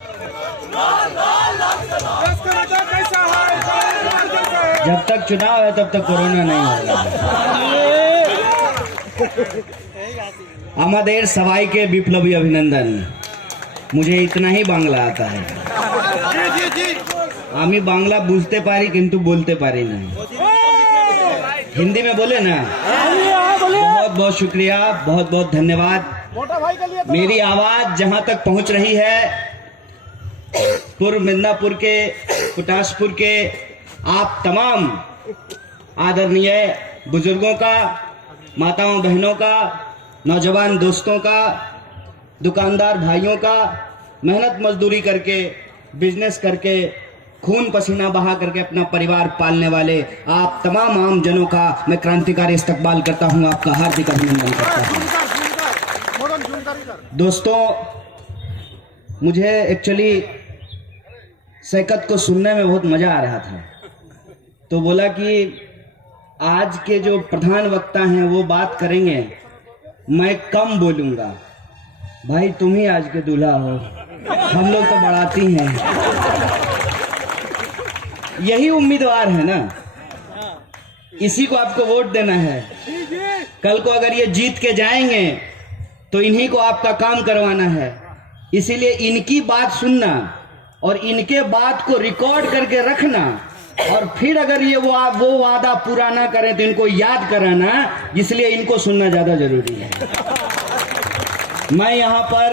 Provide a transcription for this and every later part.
जब तक चुनाव है तब तक कोरोना नहीं होगा। আমাদের সবাইকে বিপ্লবী অভিনন্দন। मुझे इतना ही बांग्ला आता है। আমি বাংলা বুঝতে পারি কিন্তু বলতে পারি না। हिंदी में बोले ना। बहुत बहुत शुक्रिया, बहुत बहुत धन्यवाद। मेरी आवाज जहां तक पहुंच रही है, पूर्व मिदनापुर के, कुटासपुर के आप तमाम आदरणीय बुजुर्गों का, माताओं बहनों का, नौजवान दोस्तों का, दुकानदार भाइयों का, मेहनत मजदूरी करके, बिजनेस करके, खून पसीना बहा करके अपना परिवार पालने वाले आप तमाम आम जनों का मैं क्रांतिकारी इस्तकबाल करता हूं, आपका हार्दिक अभिनंदन करता हूं। दोस्तों, मुझे एक्चुअली सैकत को सुनने में बहुत मजा आ रहा था, तो बोला कि आज के जो प्रधान वक्ता हैं वो बात करेंगे, मैं कम बोलूंगा। भाई तुम ही आज के दूल्हा हो, हम लोग तो बढ़ाती हैं। यही उम्मीदवार है ना, इसी को आपको वोट देना है। कल को अगर ये जीत के जाएंगे तो इन्हीं को आपका काम करवाना है। इसीलिए इनकी बात सुनना और इनके बात को रिकॉर्ड करके रखना, और फिर अगर ये वो वादा पूरा ना करें तो इनको याद कराना, इसलिए इनको सुनना ज्यादा जरूरी है। मैं यहाँ पर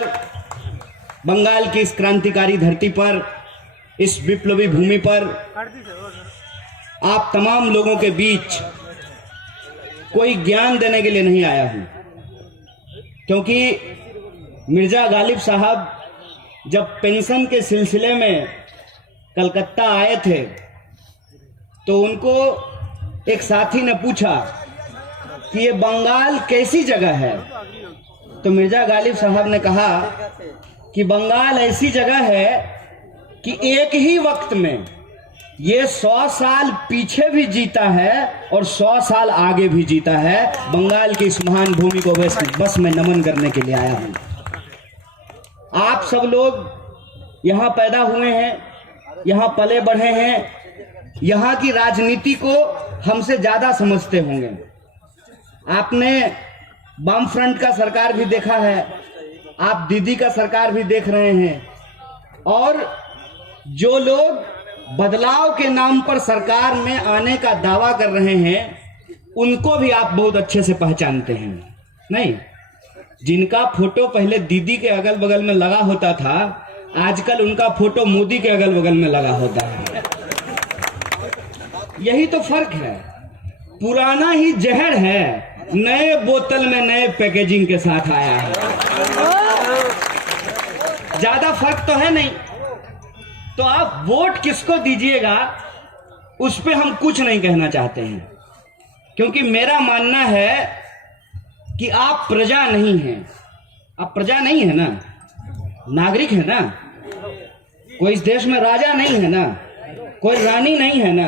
बंगाल की इस क्रांतिकारी धरती पर, इस विप्लवी भूमि पर आप तमाम लोगों के बीच कोई ज्ञान देने के लिए नहीं आया हूं, क्योंकि मिर्जा गालिब साहब जब पेंशन के सिलसिले में कलकत्ता आए थे तो उनको एक साथी ने पूछा कि ये बंगाल कैसी जगह है, तो मिर्जा गालिब साहब ने कहा कि बंगाल ऐसी जगह है कि एक ही वक्त में ये 100 साल पीछे भी जीता है और 100 साल आगे भी जीता है। बंगाल की इस महान भूमि को बस मैं नमन करने के लिए आया हूं। आप सब लोग यहाँ पैदा हुए हैं, यहाँ पले बढ़े हैं, यहाँ की राजनीति को हमसे ज्यादा समझते होंगे। आपने वाम फ्रंट का सरकार भी देखा है, आप दीदी का सरकार भी देख रहे हैं, और जो लोग बदलाव के नाम पर सरकार में आने का दावा कर रहे हैं उनको भी आप बहुत अच्छे से पहचानते हैं। नहीं, जिनका फोटो पहले दीदी के अगल बगल में लगा होता था, आजकल उनका फोटो मोदी के अगल बगल में लगा होता है। यही तो फर्क है। पुराना ही जहर है, नए बोतल में नए पैकेजिंग के साथ आया है। ज्यादा फर्क तो है नहीं। तो आप वोट किसको दीजिएगा उस पे हम कुछ नहीं कहना चाहते हैं, क्योंकि मेरा मानना है कि आप प्रजा नहीं हैं। आप प्रजा नहीं है ना, नागरिक है ना। कोई इस देश में राजा नहीं है ना, कोई रानी नहीं है ना।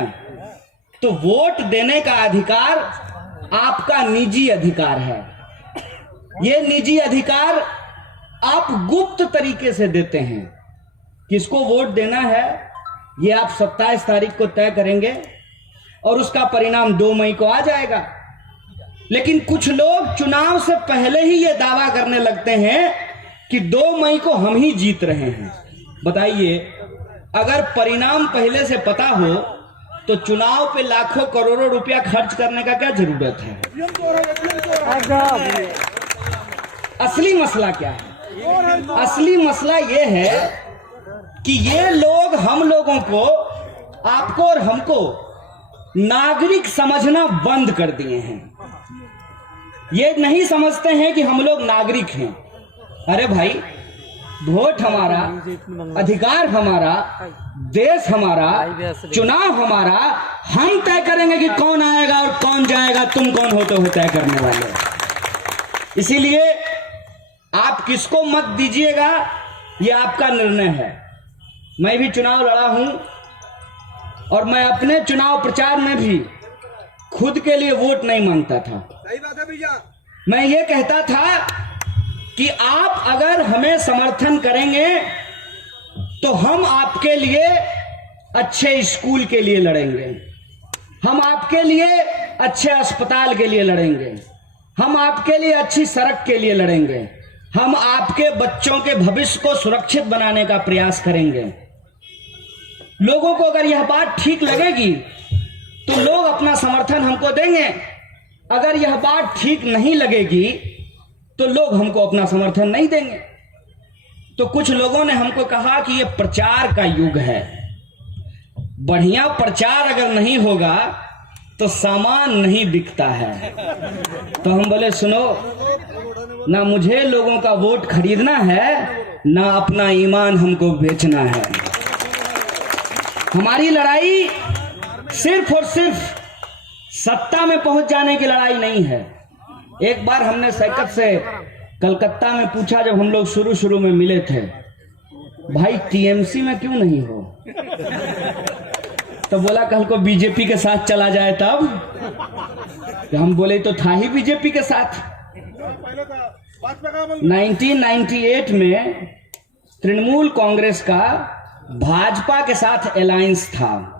तो वोट देने का अधिकार आपका निजी अधिकार है। ये निजी अधिकार आप गुप्त तरीके से देते हैं। किसको वोट देना है ये आप 27 तारीख को तय करेंगे और उसका परिणाम 2 मई को आ जाएगा। लेकिन कुछ लोग चुनाव से पहले ही ये दावा करने लगते हैं कि 2 मई को हम ही जीत रहे हैं। बताइए, अगर परिणाम पहले से पता हो तो चुनाव पे लाखों करोड़ों रुपया खर्च करने का क्या जरूरत है? असली मसला क्या है? असली मसला ये है कि ये लोग हम लोगों को, आपको और हमको नागरिक समझना बंद कर दिए हैं। ये नहीं समझते हैं कि हम लोग नागरिक हैं। अरे भाई, वोट हमारा, अधिकार हमारा, देश हमारा, चुनाव हमारा। हम तय करेंगे कि कौन आएगा और कौन जाएगा। तुम कौन होते हो तय करने वाले? इसीलिए आप किसको मत दीजिएगा ये आपका निर्णय है। मैं भी चुनाव लड़ा हूं और मैं अपने चुनाव प्रचार में भी खुद के लिए वोट नहीं मांगता था। सही बात है भैया। मैं ये कहता था कि आप अगर हमें समर्थन करेंगे तो हम आपके लिए अच्छे स्कूल के लिए लड़ेंगे, हम आपके लिए अच्छे अस्पताल के लिए लड़ेंगे, हम आपके लिए अच्छी सड़क के लिए लड़ेंगे, हम आपके बच्चों के भविष्य को सुरक्षित बनाने का प्रयास करेंगे। लोगों को अगर यह बात ठीक लगेगी तो लोग अपना समर्थन हमको देंगे, अगर यह बात ठीक नहीं लगेगी तो लोग हमको अपना समर्थन नहीं देंगे। तो कुछ लोगों ने हमको कहा कि यह प्रचार का युग है, बढ़िया प्रचार अगर नहीं होगा तो सामान नहीं बिकता है। तो हम बोले सुनो, ना मुझे लोगों का वोट खरीदना है, ना अपना ईमान हमको बेचना है। हमारी लड़ाई सिर्फ और सिर्फ सत्ता में पहुंच जाने की लड़ाई नहीं है। एक बार हमने सैकत से कलकत्ता में पूछा, जब हम लोग शुरू में मिले थे, भाई टीएमसी में क्यों नहीं हो? तो बोला कल को बीजेपी के साथ चला जाए तब। तो हम बोले तो था ही बीजेपी के साथ। 1998 में तृणमूल कांग्रेस का भाजपा के साथ अलायंस था।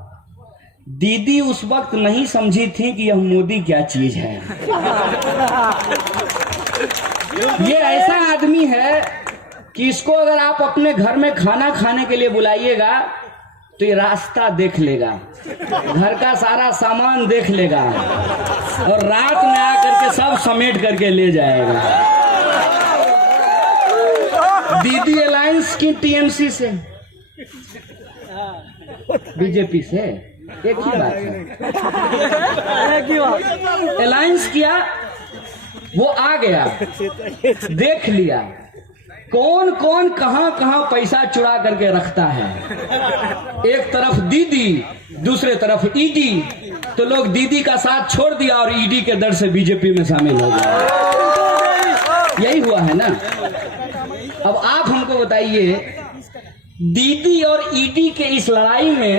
दीदी उस वक्त नहीं समझी थी कि यह मोदी क्या चीज है। ये ऐसा आदमी है कि इसको अगर आप अपने घर में खाना खाने के लिए बुलाइएगा तो ये रास्ता देख लेगा, घर का सारा सामान देख लेगा और रात में आकर के सब समेट करके ले जाएगा। दीदी अलायंस की टीएमसी से, बीजेपी से, एक ही बात है। अलायंस किया, वो आ गया, देख लिया कौन कौन कहां कहां पैसा चुरा करके रखता है। एक तरफ दीदी, दूसरे तरफ ईडी। तो लोग दीदी का साथ छोड़ दिया और ईडी के डर से बीजेपी में शामिल हो गए। यही हुआ है ना। अब आप हमको बताइए, दीदी और ईडी के इस लड़ाई में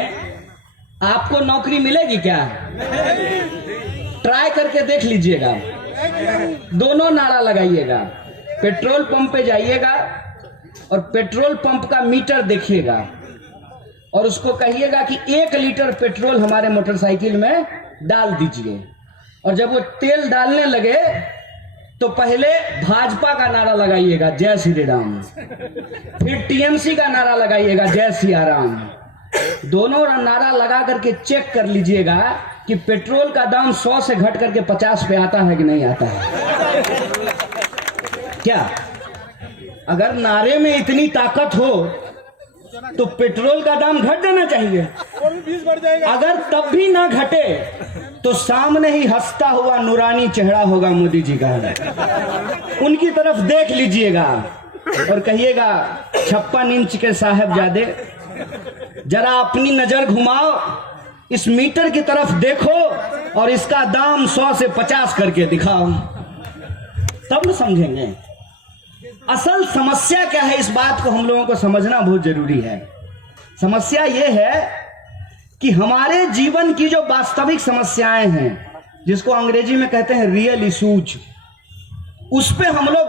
आपको नौकरी मिलेगी क्या? ट्राई करके देख लीजिएगा। दोनों नारा लगाइएगा, पेट्रोल पंप पे जाइएगा और पेट्रोल पंप का मीटर देखिएगा और उसको कहिएगा कि 1 लीटर पेट्रोल हमारे मोटरसाइकिल में डाल दीजिए। और जब वो तेल डालने लगे तो पहले भाजपा का नारा लगाइएगा, जय श्री राम। फिर टीएमसी का नारा लगाइएगा, जय सिया राम। दोनों नारा लगा करके चेक कर लीजिएगा कि पेट्रोल का दाम 100 से घट करके 50 पे आता है कि नहीं आता है। क्या अगर नारे में इतनी ताकत हो तो पेट्रोल का दाम घट जाना चाहिए। अगर तब भी ना घटे तो सामने ही हंसता हुआ नूरानी चेहरा होगा मोदी जी का, उनकी तरफ देख लीजिएगा और कहिएगा 56 इंच के साहबजादे, जरा अपनी नजर घुमाओ, इस मीटर की तरफ देखो और इसका दाम 100 से 50 करके दिखाओ, तब न समझेंगे असल समस्या क्या है। इस बात को हम लोगों को समझना बहुत जरूरी है। समस्या यह है कि हमारे जीवन की जो वास्तविक समस्याएं हैं, जिसको अंग्रेजी में कहते हैं रियल इशूज, उस पे हम लोग